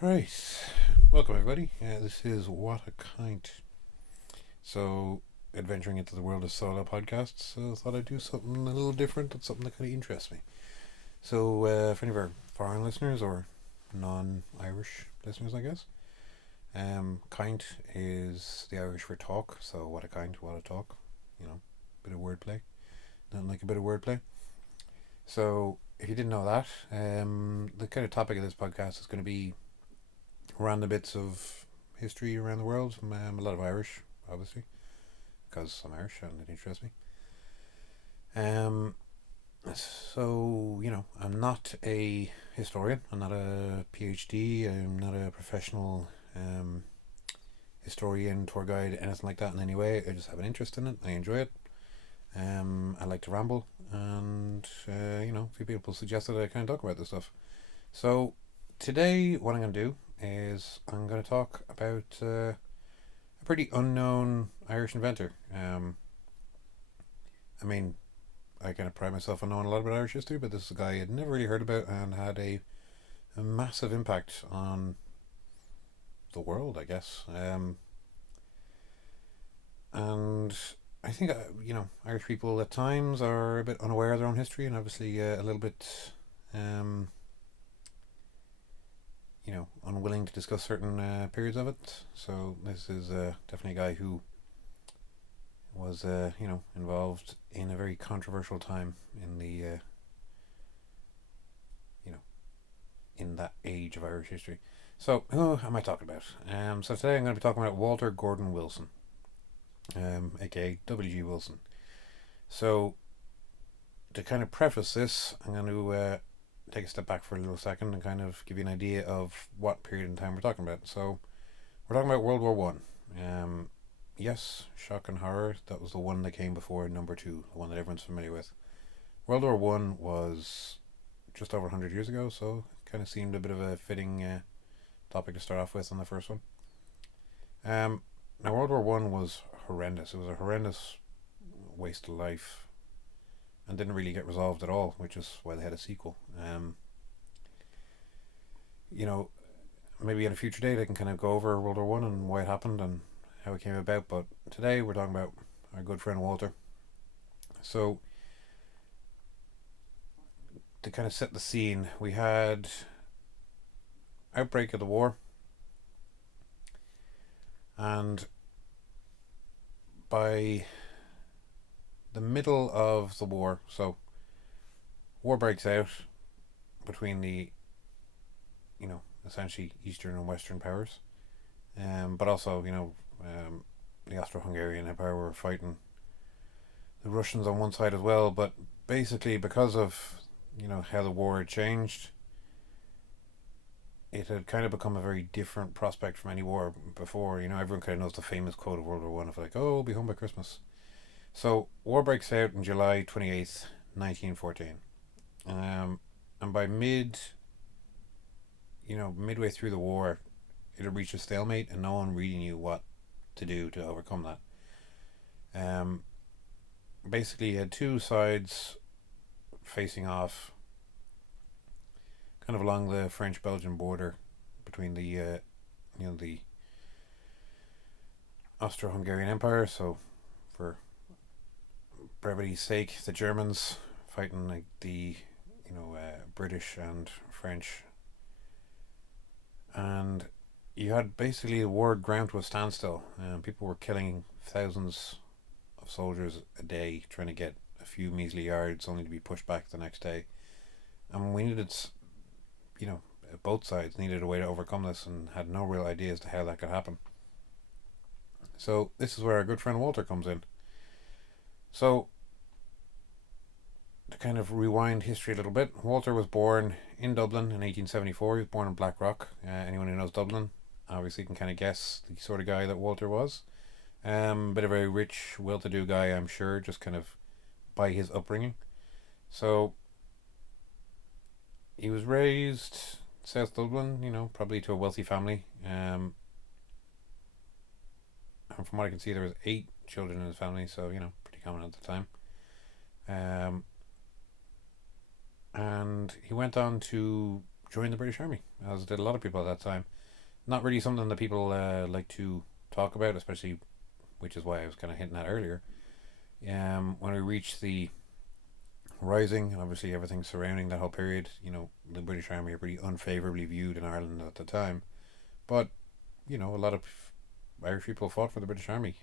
Right, welcome everybody. This is What a Caint. So, adventuring into the world of solo podcasts, so I thought I'd do something a little different and something that kind of interests me. So, for any of our foreign listeners or non-Irish listeners, I guess, Caint is the Irish for talk. So, what a caint, what a talk. You know, bit of wordplay. Nothing like a bit of wordplay. So, if you didn't know that, the kind of topic of this podcast is going to be random bits of history around the world. A lot of Irish, obviously, because I'm Irish and it interests me. Um, I'm not a historian. I'm not a PhD. I'm not a professional historian, tour guide, anything like that in any way. I just have an interest in it. I enjoy it. I like to ramble, and a few people suggested I kind of talk about this stuff. So today, what I'm going to do is I'm going to talk about a pretty unknown Irish inventor. I mean, I kind of pride myself on knowing a lot about Irish history, but this is a guy I'd never really heard about and had a massive impact on the world, I guess. And I think, Irish people at times are a bit unaware of their own history and obviously a little bit, um, unwilling to discuss certain periods of it. So this is definitely a guy who was, involved in a very controversial time in the, you know, in that age of Irish history. So who am I talking about? So today I'm going to be talking about Walter Gordon Wilson, aka W.G. Wilson. So to kind of preface this, I'm going to take a step back for a little second and kind of give you an idea of what period in time we're talking about. So we're talking about World War One. Yes, shock and horror. That was the one that came before number two, the one that everyone's familiar with. World War One was just over 100 years ago, so it kind of seemed a bit of a fitting topic to start off with on the first one. Now, World War One was horrendous. It was a horrendous waste of life and didn't really get resolved at all, which is why they had a sequel. You know, Maybe in a future date I can kind of go over World War One and why it happened and how it came about. But today we're talking about our good friend Walter. So to kind of set the scene, we had outbreak of the war, and by the middle of the war, so war breaks out between the, essentially Eastern and Western powers, but also, the Austro-Hungarian Empire were fighting the Russians on one side as well. But basically, because of how the war had changed, it had kind of become a very different prospect from any war before. Everyone kind of knows the famous quote of World War One of like, "Oh, we'll be home by Christmas." So war breaks out on July 28th, 1914, and by midway through the war, it had reached a stalemate, and no one really knew what to do to overcome that. Um, Basically, you had two sides facing off, kind of along the French-Belgian border between the Austro-Hungarian Empire. So, for brevity's sake, the Germans fighting like the British and French, and you had basically the war ground to a standstill. People were killing thousands of soldiers a day trying to get a few measly yards, only to be pushed back the next day. And we needed, you know, both sides needed a way to overcome this and had no real idea as to how that could happen. So this is where our good friend Walter comes in. So to kind of rewind history a little bit, Walter was born in Dublin in 1874. He was born in Blackrock. Anyone who knows Dublin obviously can kind of guess the sort of guy that Walter was. But a very rich, well-to-do guy, I'm sure, just kind of by his upbringing. So he was raised South Dublin, probably to a wealthy family. And from what I can see, there was 8 children in his family, so pretty common at the time. Um, and he went on to join the British Army, as did a lot of people at that time. Not really something that people like to talk about, especially, which is why I was kind of hinting at earlier. When we reached the Rising, and obviously everything surrounding that whole period, the British Army are pretty unfavourably viewed in Ireland at the time. But, a lot of Irish people fought for the British Army.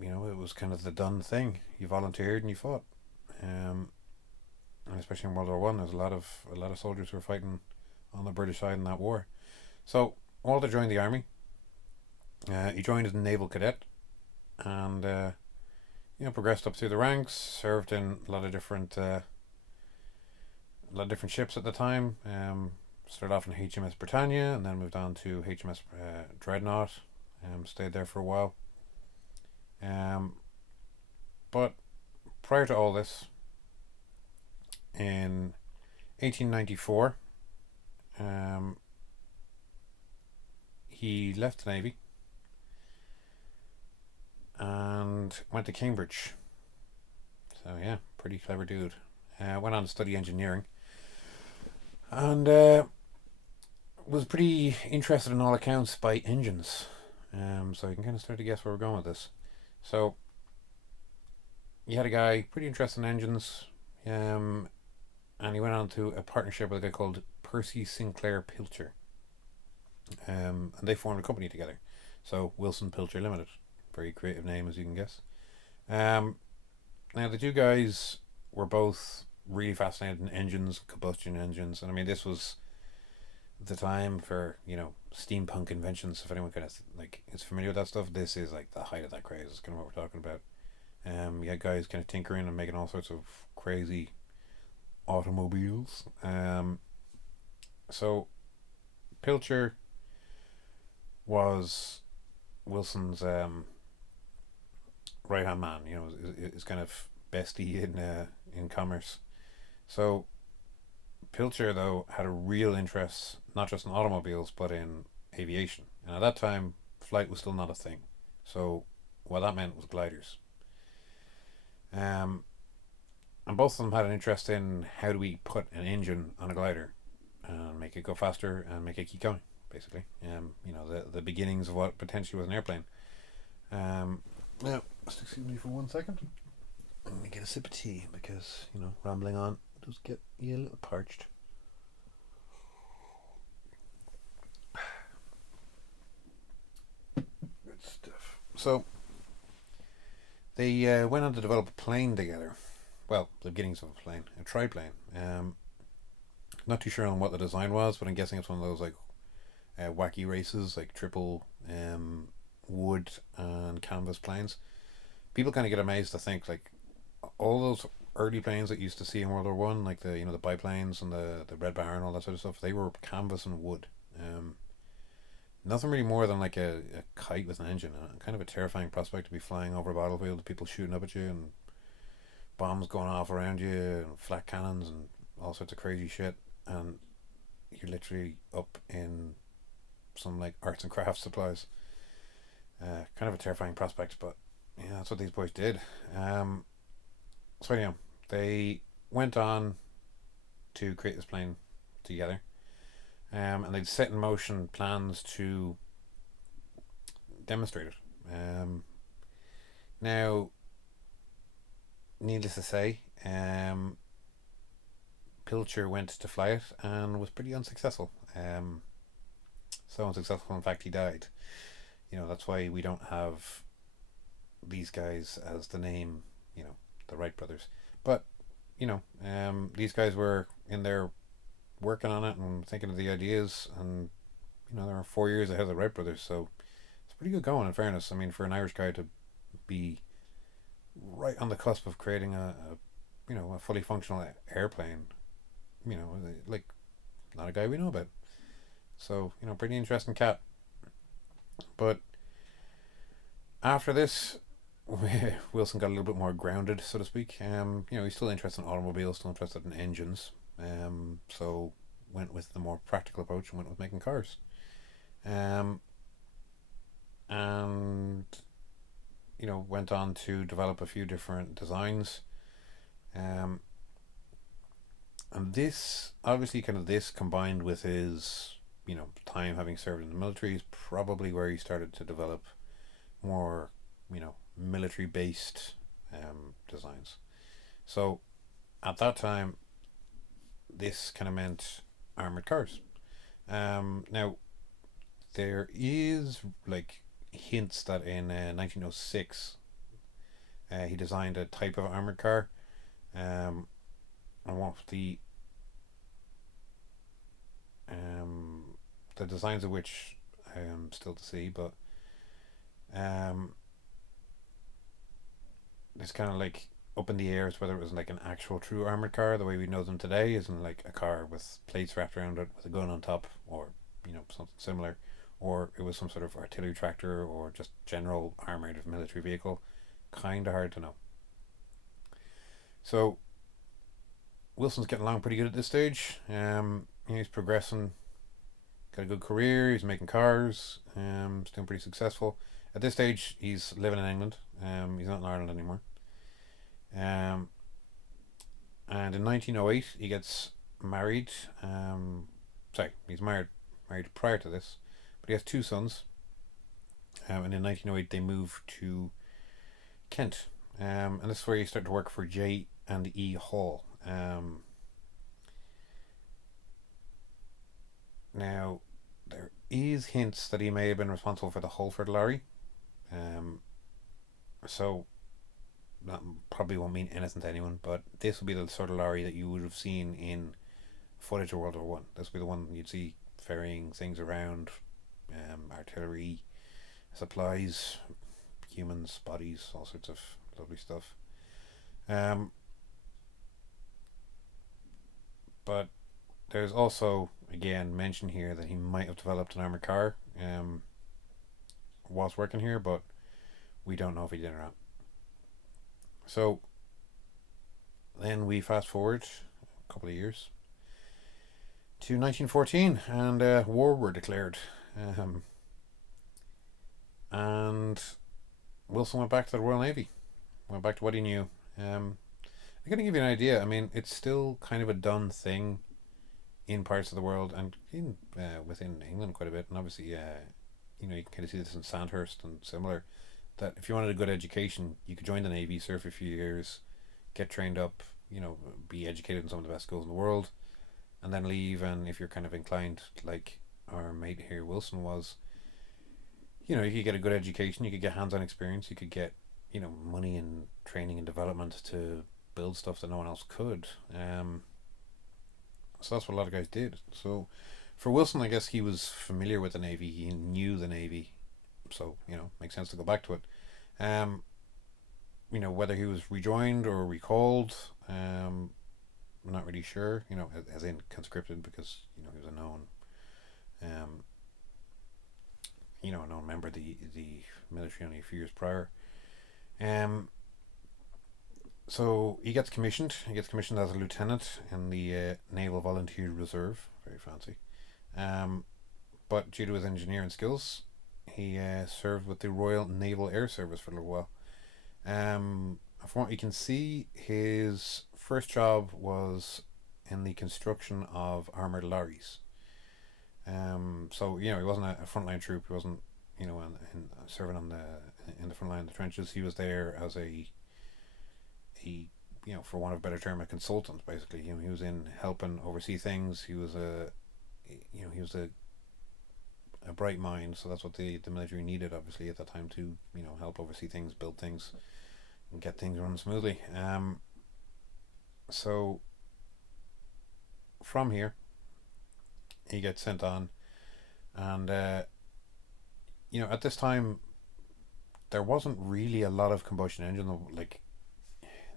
It was kind of the done thing. You volunteered and you fought. Um, and especially in World War I, there's a lot of soldiers who were fighting on the British side in that war. So Walter joined the army. He joined as a naval cadet, and progressed up through the ranks. Served in a lot of different ships at the time. Started off in HMS Britannia, and then moved on to HMS Dreadnought. Stayed there for a while. But prior to all this, in 1894, he left the Navy and went to Cambridge. So yeah, pretty clever dude. Went on to study engineering, and was pretty interested in all accounts by engines. So you can kind of start to guess where we're going with this. So you had a guy pretty interested in engines, and he went on to a partnership with a guy called Percy Sinclair Pilcher, and they formed a company together. So Wilson Pilcher Limited, very creative name as you can guess. Now the two guys were both really fascinated in engines, combustion engines, and I mean this was the time for steampunk inventions. If anyone kind of is familiar with that stuff, this is like the height of that craze. Is kind of what we're talking about. You had guys kind of tinkering and making all sorts of crazy automobiles. So Pilcher was Wilson's right hand man. His kind of bestie in commerce. So Pilcher, though, had a real interest not just in automobiles but in aviation, and at that time, flight was still not a thing. So what that meant was gliders. And both of them had an interest in how do we put an engine on a glider and make it go faster and make it keep going, basically. The beginnings of what potentially was an airplane. Now, just excuse me for 1 second. I'm going to get a sip of tea because, rambling on does get you a little parched. Good stuff. So, they went on to develop a plane together. Well, the beginnings of a plane, a triplane. Not too sure on what the design was, but I'm guessing it's one of those wacky races, like triple wood and canvas planes. People kind of get amazed to think all those early planes that you used to see in World War I, like the biplanes and the Red Baron and all that sort of stuff. They were canvas and wood. Nothing really more than like a kite with an engine. Kind of a terrifying prospect to be flying over a battlefield, people shooting up at you and bombs going off around you and flat cannons and all sorts of crazy shit, and you're literally up in some arts and crafts supplies. Kind of a terrifying prospect, but yeah, that's what these boys did. So anyhow, they went on to create this plane together, and they'd set in motion plans to demonstrate it. Now, needless to say, Pilcher went to fly it and was pretty unsuccessful. So unsuccessful, in fact, he died. That's why we don't have these guys as the name, the Wright brothers. But, these guys were in there working on it and thinking of the ideas, and, they were 4 years ahead of the Wright brothers, so it's pretty good going, in fairness. I mean, for an Irish guy to be right on the cusp of creating a fully functional airplane, not a guy we know about. So, pretty interesting cat. But after this, Wilson got a little bit more grounded, so to speak. He's still interested in automobiles, still interested in engines. So went with the more practical approach and went with making cars. And went on to develop a few different designs. And this, obviously, kind of this combined with his, time having served in the military is probably where he started to develop more, military based designs. So at that time, this kind of meant armored cars. Now, there is like hints that in 1906 he designed a type of armored car. Um, and one of the designs of which I am still to see, but um, it's kind of like up in the air as whether it was like an actual true armored car the way we know them today, isn't like a car with plates wrapped around it with a gun on top, or something similar, or it was some sort of artillery tractor or just general armored military vehicle. Kind of hard to know. So Wilson's getting along pretty good at this stage. He's progressing, got a good career. He's making cars. He's doing pretty successful. At this stage, he's living in England. He's not in Ireland anymore. Um, and in 1908, he gets married. Sorry, he's married prior to this, but he has two sons. And in 1908, they move to Kent. And this is where he started to work for J and E Hall. Now, there is hints that he may have been responsible for the Holford lorry. Um, so that probably won't mean anything to anyone, but this will be the sort of lorry that you would have seen in footage of World War One. This will be the one you'd see ferrying things around, artillery, supplies, humans, bodies, all sorts of lovely stuff. Um, but there's also again mention here that he might have developed an armored car whilst working here, but we don't know if he did or not. So then we fast forward a couple of years to 1914, and war were declared. Um, and Wilson went back to the Royal Navy, went back to what he knew. I'm going to give you an idea. I mean, it's still kind of a done thing in parts of the world and in within England quite a bit. And obviously, you can kind of see this in Sandhurst and similar. That if you wanted a good education, you could join the Navy, serve for a few years, get trained up, be educated in some of the best schools in the world, and then leave. And if you're kind of inclined, like our mate here, Wilson was, you could get a good education, you could get hands on experience, you could get, money and training and development to build stuff that no one else could. So that's what a lot of guys did. So for Wilson, I guess he was familiar with the Navy, he knew the Navy, so, makes sense to go back to it. Um, whether he was rejoined or recalled, I'm not really sure, as in conscripted because, he was a known, um, a known member of the military only a few years prior. Um, so he gets commissioned. He gets commissioned as a lieutenant in the Naval Volunteer Reserve. Very fancy. Um, but due to his engineering skills, he served with the Royal Naval Air Service for a little while. From what you can see, his first job was in the construction of armored lorries. So he wasn't a frontline troop. He wasn't serving in the front line of the trenches. He was there as for want of a better term, a consultant basically. He was in helping oversee things. He was a bright mind, so that's what the military needed obviously at that time to help oversee things, build things, and get things running smoothly. So from here, he gets sent on, and at this time there wasn't really a lot of combustion engine, like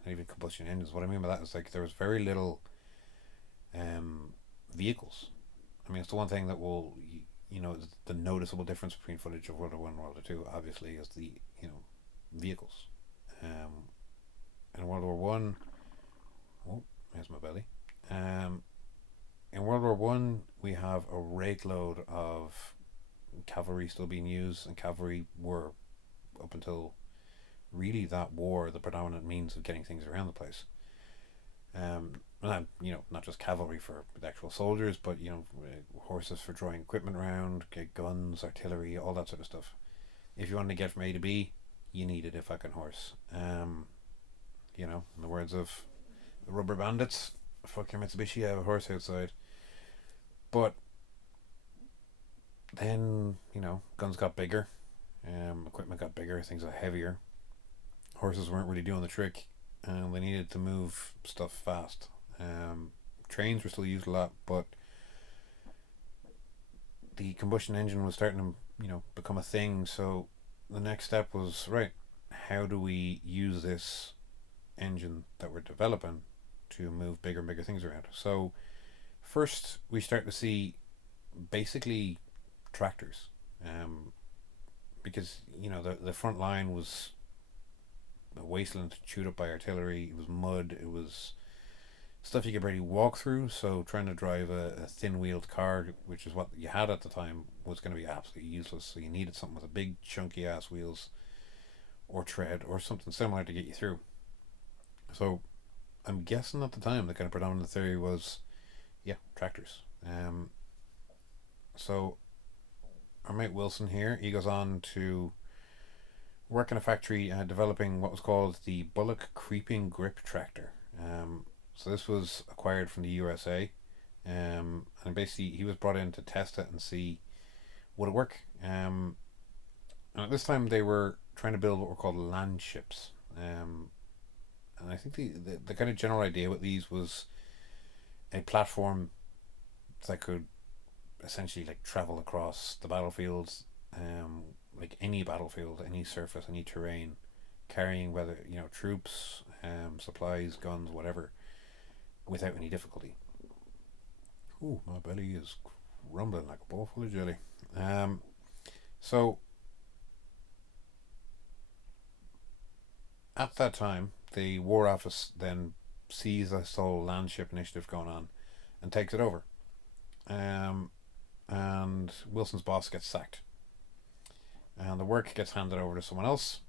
not even combustion engines. What I mean by that is like there was very little vehicles. I mean, it's the one thing that will the noticeable difference between footage of World War One and World War Two obviously is the vehicles. In World War One, oh, there's my belly. In World War One, we have a rake load of cavalry still being used, and cavalry were up until really that war the predominant means of getting things around the place. not just cavalry for the actual soldiers, but horses for drawing equipment around, get guns, artillery, all that sort of stuff. If you wanted to get from A to B, you needed a fucking horse. In the words of the Rubber Bandits, fuck your Mitsubishi, I have a horse outside. But then, guns got bigger, equipment got bigger, things got heavier. Horses weren't really doing the trick, and they needed to move stuff fast. Trains were still used a lot, but the combustion engine was starting to, become a thing. So the next step was, right, how do we use this engine that we're developing to move bigger and bigger things around? So first we start to see basically tractors, because the front line was a wasteland, chewed up by artillery. It was mud, it was stuff you could barely walk through, so trying to drive a thin-wheeled car, which is what you had at the time, was going to be absolutely useless. So you needed something with a big chunky ass wheels or tread or something similar to get you through. So I'm guessing at the time the kind of predominant theory was, yeah, tractors. So our mate Wilson here, he goes on to work in a factory developing what was called the Bullock Creeping Grip Tractor. So this was acquired from the USA, and basically he was brought in to test it and see would it work. And at this time they were trying to build what were called land ships. And I think the kind of general idea with these was a platform that could essentially like travel across the battlefields, like any battlefield, any surface, any terrain, carrying whether troops, supplies, guns, whatever, without any difficulty. Ooh, my belly is rumbling like a bowl full of jelly. So at that time, the War Office then sees this whole land ship initiative going on and takes it over. And Wilson's boss gets sacked, and the work gets handed over to someone else.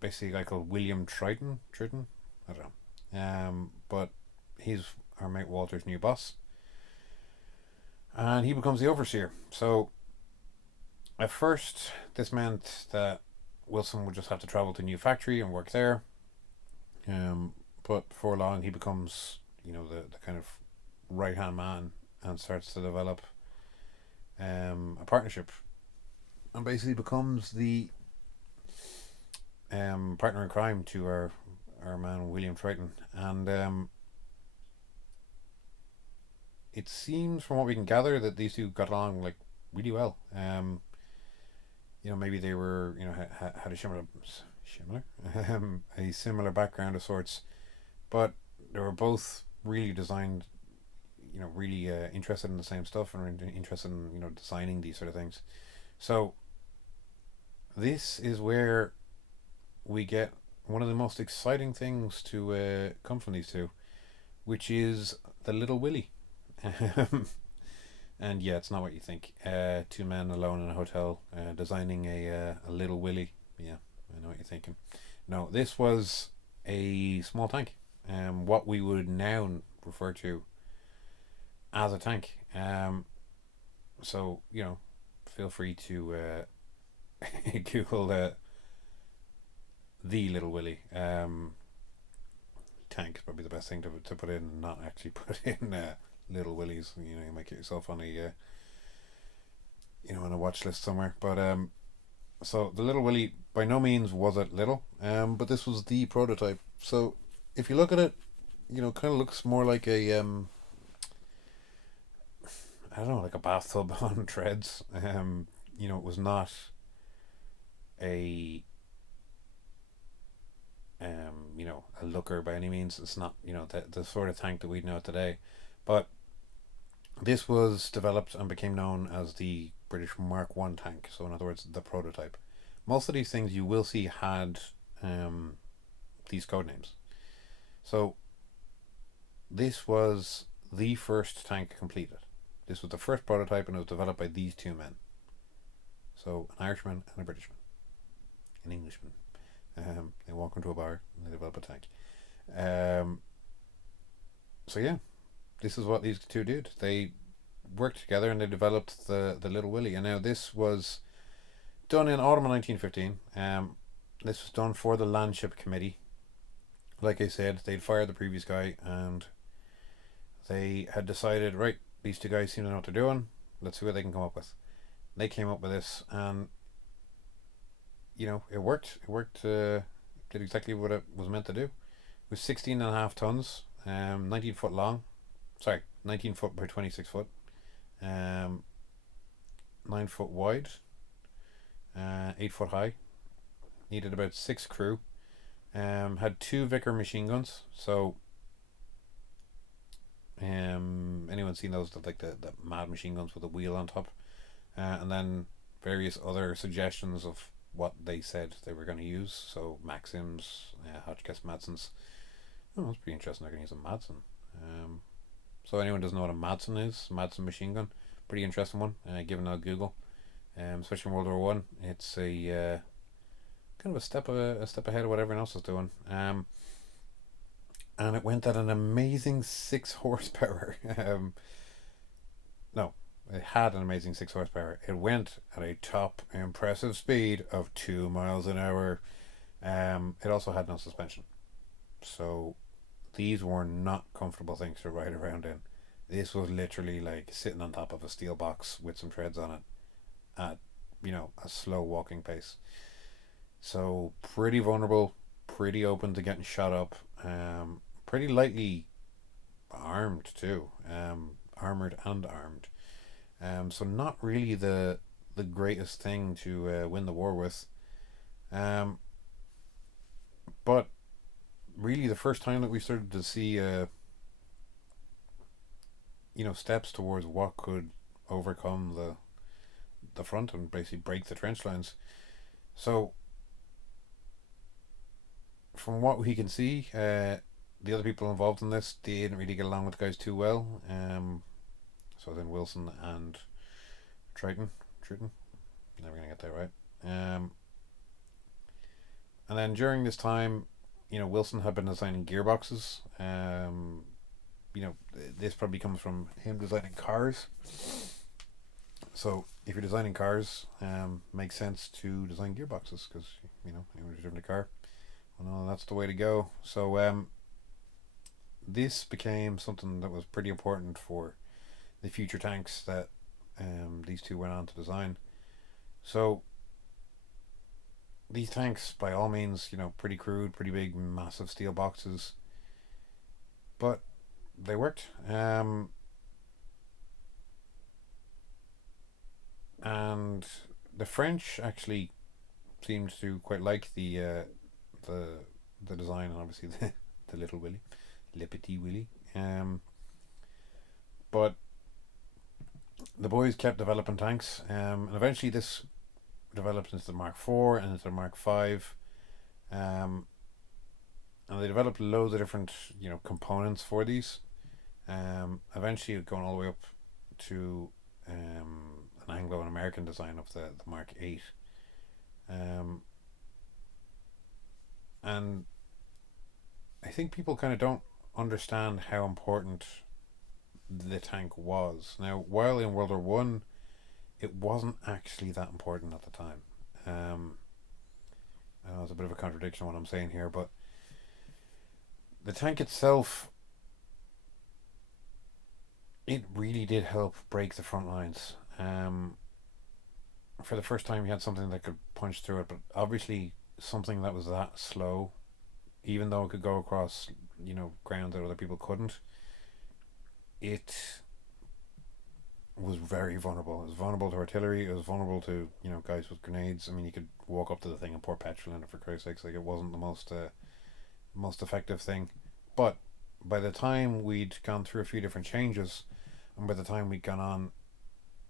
Basically a guy called William Triton, I don't know. But he's our mate Walter's new boss, and he becomes the overseer. So at first, this meant that Wilson would just have to travel to a new factory and work there. But before long, he becomes, the kind of right hand man and starts to develop a partnership, and basically becomes the partner in crime to our man William Triton. And it seems from what we can gather that these two got along like really well. Maybe they were had a a similar background of sorts, but they were both really designed, really interested in the same stuff and interested in designing these sort of things. So this is where we get one of the most exciting things to come from these two, which is the little Willie. And yeah, it's not what you think. Two men alone in a hotel designing a little Willie. Yeah, I know what you're thinking. No, this was a small tank, what we would now refer to as a tank. So feel free to Google the little Willie. Tank is probably the best thing to put in, and not actually put in little Willies. You might get yourself on a on a watch list somewhere. But so the little Willie by no means was it little, but this was the prototype. So if you look at it, kind of looks more like a I don't know, like a bathtub on treads. It was not a a looker by any means. It's not the sort of tank that we know today, but this was developed and became known as the British Mark One tank. So in other words, the prototype. Most of these things you will see had these code names. So this was the first tank completed. This was the first prototype, and it was developed by these two men. So an Irishman and a Britishman, an Englishman. They walk into a bar and they develop a tank. Um, so yeah, this is what these two did. They worked together and they developed the little Willie. And now this was done in autumn of 1915. This was done for the Landship Committee. Like I said, they'd fired the previous guy and they had decided, right, these two guys seem to know what they're doing. Let's see what they can come up with. They came up with this, and it worked. It worked. Did exactly what it was meant to do. It was 16.5 tons, 19 foot long. Sorry, 19 foot by 26 foot, 9 foot wide, 8 foot high. Needed about 6 crew. Had two Vickers machine guns. So, anyone seen those like the mad machine guns with a wheel on top, and then various other suggestions of what they said they were going to use. So Maxims, Hotchkiss Madsons. Oh, that's pretty interesting. They're going to use a Madsen. So anyone doesn't know what a Madsen is, Madsen machine gun, pretty interesting one. Given a Google, especially in World War I, it's a kind of a step ahead of what everyone else is doing. And it went at an amazing 6 horsepower. No, it had an amazing 6 horsepower. It went at a top impressive speed of 2 miles an hour. It also had no suspension, so these were not comfortable things to ride around in. This was literally like sitting on top of a steel box with some treads on it at a slow walking pace. So pretty vulnerable, pretty open to getting shot up. Pretty lightly armed too. Armored and armed. So not really the greatest thing to win the war with. Um, but really the first time that we started to see steps towards what could overcome the front and basically break the trench lines. So from what we can see, the other people involved in this, they didn't really get along with the guys too well. So then Wilson and Triton, never gonna get that right. And then during this time, Wilson had been designing gearboxes. This probably comes from him designing cars. So if you're designing cars, makes sense to design gearboxes because anyone who's driven a car, well, no, that's the way to go. So this became something that was pretty important for the future tanks that these two went on to design. So these tanks, by all means, pretty crude, pretty big, massive steel boxes, but they worked. And the French actually seemed to quite like the the design, and obviously the little Willie, Le Petit Willie. But the boys kept developing tanks, and eventually this developed into the Mark IV and into the Mark V. And they developed loads of different components for these. Eventually going all the way up to an Anglo and American design of the Mark VIII. And I think people kind of don't understand how important the tank was. Now, while in World War One, it wasn't actually that important at the time. I know it's a bit of a contradiction what I'm saying here, but the tank itself, it really did help break the front lines. For the first time, you had something that could punch through it, but obviously something that was that slow, even though it could go across ground that other people couldn't, it was very vulnerable. It was vulnerable to artillery. It was vulnerable to guys with grenades. I mean, you could walk up to the thing and pour petrol in it, for Christ's sakes. Like, it wasn't the most effective thing. But by the time we'd gone through a few different changes, and by the time we'd gone on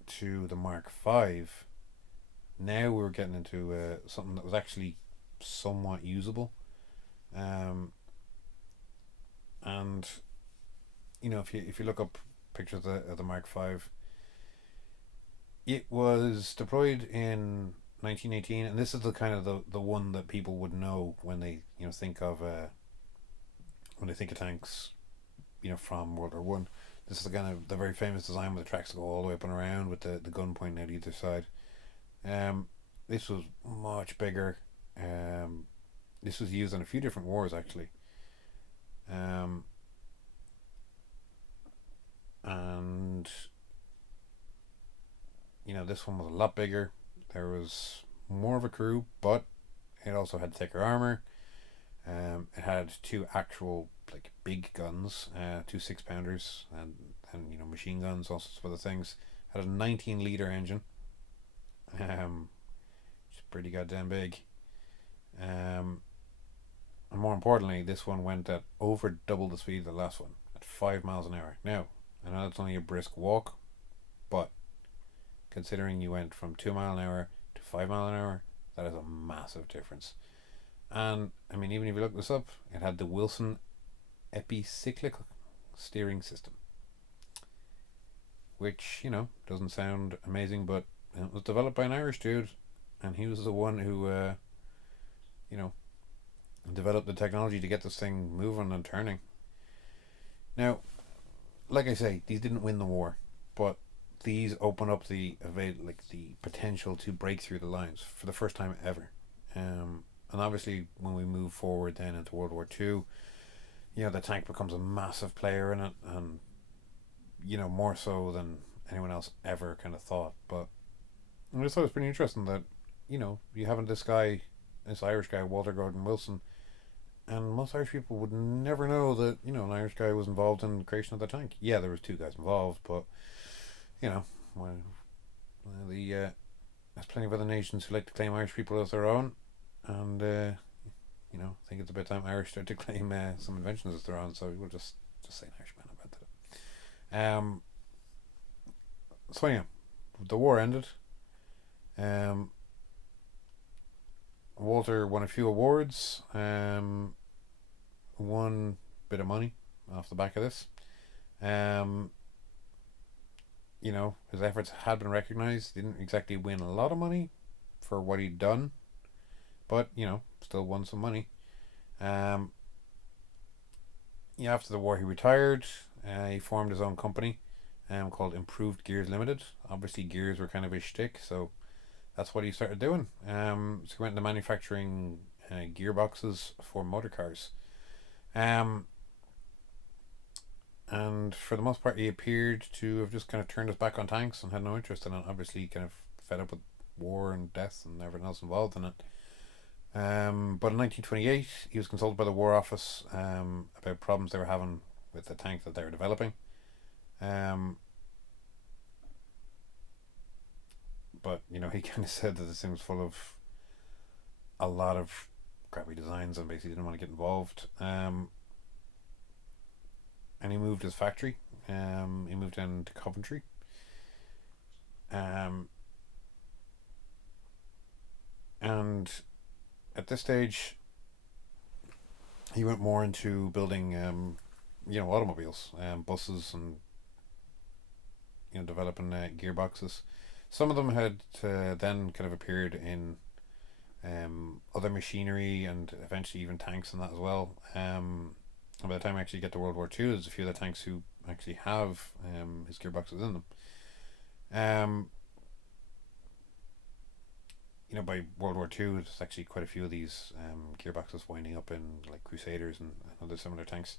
to the Mark V, now we were getting into something that was actually somewhat usable. And if you look up pictures of the Mark V, it was deployed in 1918, and this is the kind of the one that people would know when they think of tanks, from World War One. This is the kind of the very famous design with the tracks that go all the way up and around with the gun pointing out either side. Um, this was much bigger. Um, this was used in a few different wars actually. Um, and this one was a lot bigger. There was more of a crew, but it also had thicker armor. It had two actual like big guns, two 6 pounders, and machine guns, all sorts of other things. Had a 19-liter engine, which is pretty goddamn big. And more importantly, this one went at over double the speed of the last one, at 5 miles an hour. Now, I know that's only a brisk walk, but considering you went from 2 mile an hour to 5 mile an hour, that is a massive difference. And I mean, even if you look this up, it had the Wilson epicyclic steering system, which doesn't sound amazing, but it was developed by an Irish dude, and he was the one who you know developed the technology to get this thing moving and turning. Now, like I say, these didn't win the war, but these open up the potential to break through the lines for the first time ever. And obviously, when we move forward then into World War Two, the tank becomes a massive player in it, and more so than anyone else ever kind of thought. But I just thought it was pretty interesting that you having this guy, this Irish guy, Walter Gordon Wilson, and most Irish people would never know that an Irish guy was involved in the creation of the tank. Yeah, there was two guys involved, but well, there's plenty of other nations who like to claim Irish people as their own, and I think it's about time Irish start to claim some inventions as their own. So we'll just say an Irishman about that. So yeah, the war ended. Walter won a few awards. Won a bit of money off the back of this. His efforts had been recognized. Didn't exactly win a lot of money for what he'd done, but still won some money. After the war, he retired. He formed his own company, called Improved Gears Limited. Obviously, gears were kind of his shtick, so that's what he started doing. So he went into manufacturing gearboxes for motor cars. And for the most part, he appeared to have just kind of turned his back on tanks and had no interest in it. Obviously, kind of fed up with war and death and everything else involved in it. But in 1928, he was consulted by the War Office about problems they were having with the tank that they were developing. But he kind of said that this thing was full of a lot of crappy designs and basically didn't want to get involved. And he moved his factory. He moved down to Coventry. And at this stage, he went more into building, automobiles, buses, and developing gearboxes. Some of them had then kind of appeared in other machinery and eventually even tanks and that as well. And by the time I actually get to World War Two, there's a few of the tanks who actually have his gearboxes in them. By World War Two, there's actually quite a few of these gearboxes winding up in like Crusaders and other similar tanks.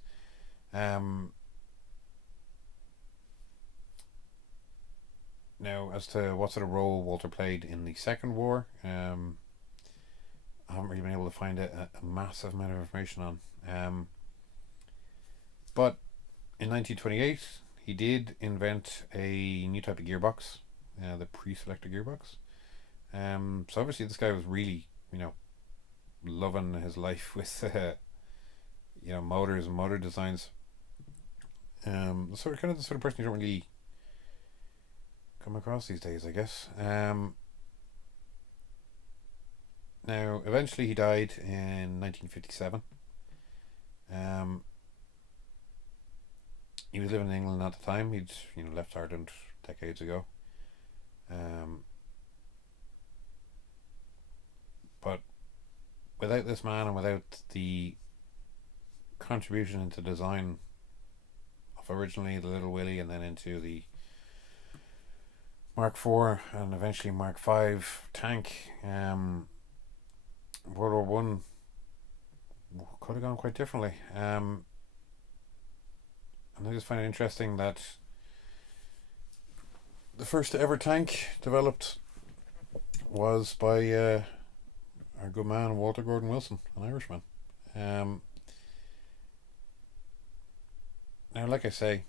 Now, as to what sort of role Walter played in the Second War, I haven't really been able to find a massive amount of information on. But in 1928, he did invent a new type of gearbox, the pre-selector gearbox. So obviously this guy was really, loving his life with, motors and motor designs. The sort of person you don't really come across these days, I guess. Now, eventually he died in 1957. He was living in England at the time. He'd, left Ireland decades ago. But without this man and without the contribution into design of originally the Little Willie and then into the Mark IV and eventually Mark V tank, World War One could have gone quite differently. And I just find it interesting that the first ever tank developed was by our good man Walter Gordon Wilson, an Irishman. Um, Now, like I say,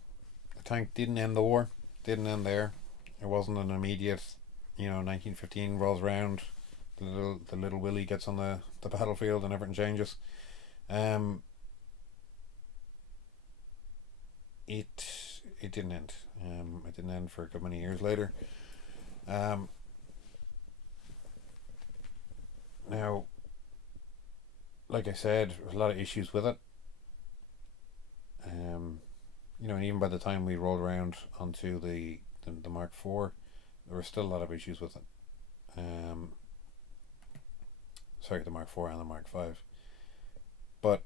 the tank didn't end the war, didn't end there. It wasn't an immediate, 1915 rolls around, the little Willie gets on the battlefield and everything changes. Um, it didn't end. It didn't end for a good many years later. Um, Now, like I said, there's a lot of issues with it. And even by the time we rolled around onto the Mark IV, there were still a lot of issues with it. Sorry, the Mark IV and the Mark V. But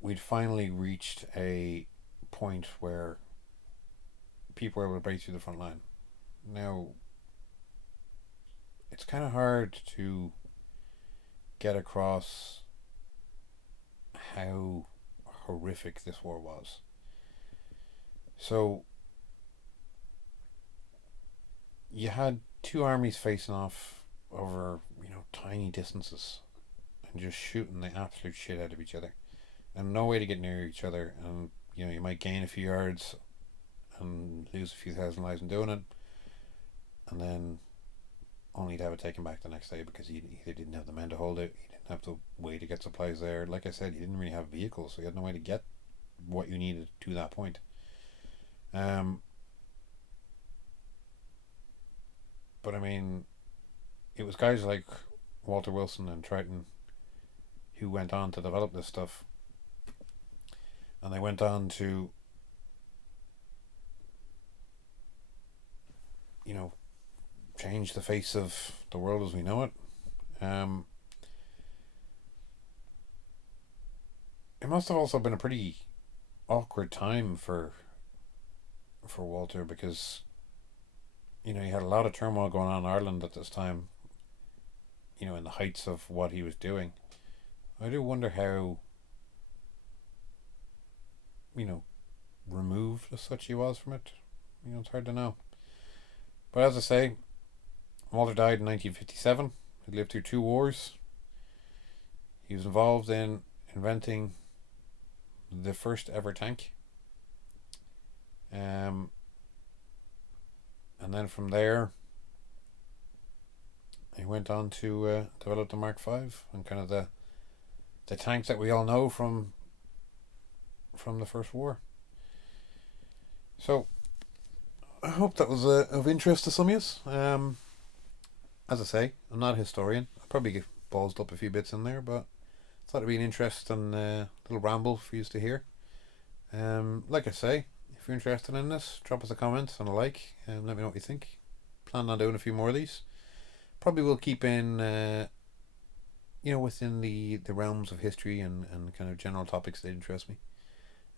we'd finally reached a point where people were able to break through the front line. Now, it's kind of hard to get across how horrific this war was. So, you had two armies facing off over, tiny distances and just shooting the absolute shit out of each other. And no way to get near each other. And, you might gain a few yards and lose a few thousand lives in doing it. And then only to have it taken back the next day because you either didn't have the men to hold it, you didn't have the way to get supplies there. Like I said, you didn't really have vehicles, so you had no way to get what you needed to that point. But I mean, it was guys like Walter Wilson and Triton who went on to develop this stuff, and they went on to, change the face of the world as we know it. It must have also been a pretty awkward time for Walter because you had a lot of turmoil going on in Ireland at this time. In the heights of what he was doing, I do wonder how removed as such he was from it. It's hard to know. But as I say, Walter died in 1957. He lived through two wars. He was involved in inventing the first ever tank. And then from there, he went on to develop the Mark V and kind of the tanks that we all know from the First War. So, I hope that was of interest to some of you. As I say, I'm not a historian. I probably get ballsed up a few bits in there, but I thought it'd be an interesting little ramble for you to hear. Like I say, if you're interested in this, drop us a comment and a like, and let me know what you think. Plan on doing a few more of these. Probably will keep in, within the realms of history and kind of general topics that interest me.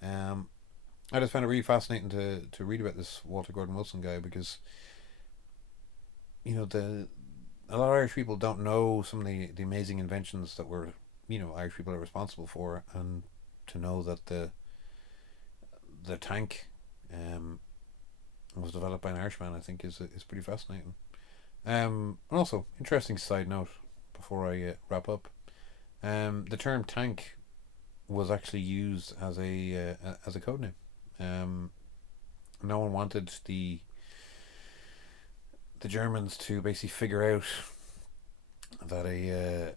I just found it really fascinating to read about this Walter Gordon Wilson guy because, a lot of Irish people don't know some of the amazing inventions that were, Irish people are responsible for, and to know that the tank was developed by an Irishman, I think is pretty fascinating. And also, interesting side note before I wrap up, the term tank was actually used as a code name. No one wanted the Germans to basically figure out that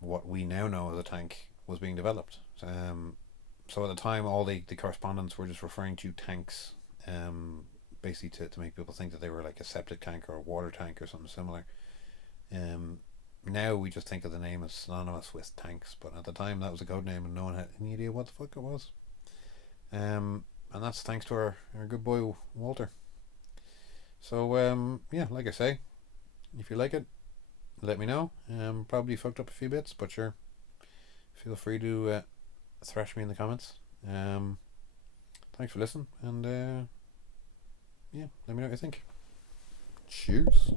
what we now know as a tank was being developed. So at the time, all the correspondents were just referring to tanks, basically to make people think that they were like a septic tank or a water tank or something similar. Now we just think of the name as synonymous with tanks, but at the time that was a code name and no one had any idea what the fuck it was. And that's thanks to our good boy Walter. So, like I say, if you like it, let me know. Probably fucked up a few bits, but sure, feel free to thrash me in the comments. Thanks for listening, and yeah, let me know what you think. Cheers.